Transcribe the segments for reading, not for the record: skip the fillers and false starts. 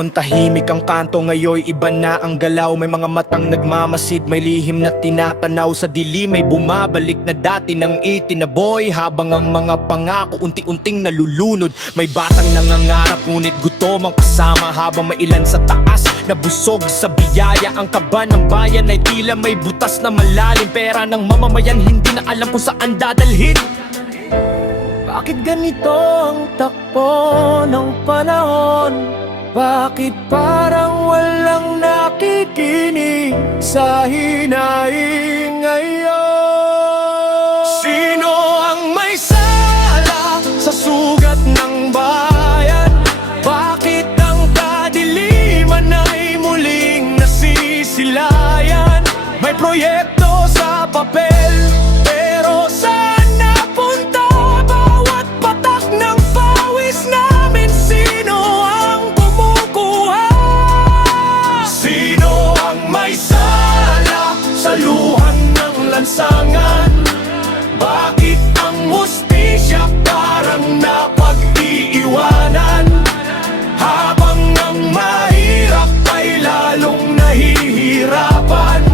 noon tahimik ang kanto, ngayon iba na ang galaw. May mga matang nagmamasid, may lihim na tinatanaw. Sa dilim may bumabalik na dati ng itinaboy, habang ang mga pangako unti-unting nalulunod. May batang nangangarap ngunit gutom ang kasama, habang may ilan sa taas na busog sa biyaya. Ang kaba ng bayan ay tila may butas na malalim, pera ng mamamayan hindi na alam kung saan dadalhin. Bakit ganito ang takbo ng panahon? Bakit parang walang nakikinig sa hinaing ngayon? Sino ang may sala sa sugat ng bayan? Bakit ang kadiliman ay muling nasisilayan? May proyekto sa papel, pero saan napunta bawat patak ng pawis namin? Sino ang kumukuha? Sino ang may sala sa luhan ng lansangan? Bakit ang hustisya parang napag-iiwanan? Habang ang mahirap ay lalong nahihirapan,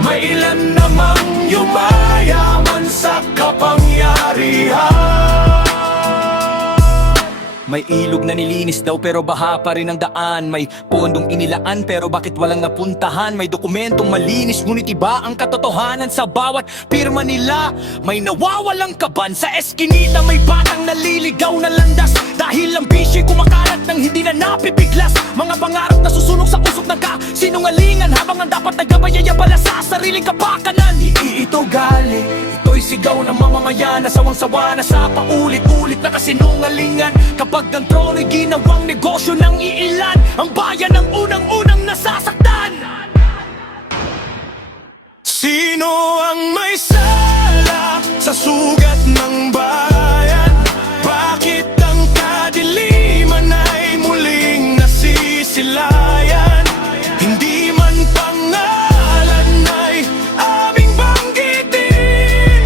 may ilan namang yumayaman sa kapangyarihan. May ilog na nilinis daw pero baha pa rin ang daan. May pondong inilaan pero bakit walang napuntahan? May dokumentong malinis ngunit iba ang katotohanan. Sa bawat pirma nila may nawawalang kaban. Sa eskinita may batang naliligaw na landas, dahil ang bisyo'y kumakalat ng hindi na napipiglas. Mga pangarap na susunog sa usok ng kasinungalingan, habang ang dapat nagabayaya pala sa sariling kapakanan. Hindi ito gali, ito'y sigaw ng mamamayan na sawang-sawa na sa paulit-ulit na kasinungalingan. Kapag ang trono'y ginawang negosyo ng iilan, ang bayan ang unang-unang nasasaktan. Sino ang may sala sa sugat ng bayan? Bakit ang kadiliman ay muling nasisilayan? Hindi man pangalan ay aming banggitin,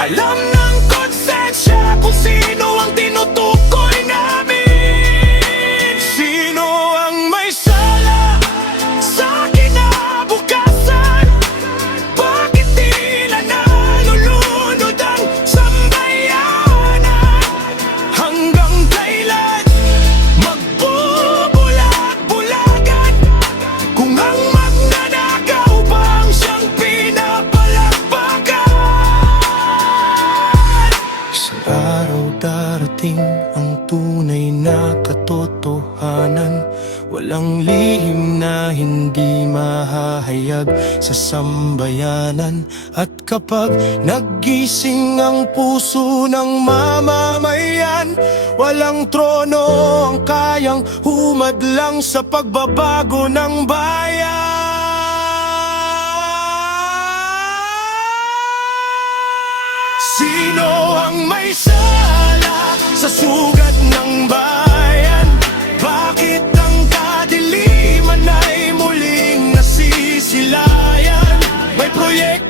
alam ng konsensya kung sino ang tinutukoy namin. Sino ang may sala sa kinabukasan? Bakit tila nalulunod ang sambayanan? Hanggang kailan magbubulag-bulagan kung ang magnanakaw bang siyang pinapalakpakan? Isang araw darating ang tunay na katotohanan. Walang lihim na hindi mahahayag sa sambayanan. At kapag naggising ang puso ng mamamayan, walang trono ang kayang humadlang sa pagbabago ng bayan. Sino ang may sala sa sugat ng bayan? Bakit ang kadiliman ay muling nasisilayan? May proyekto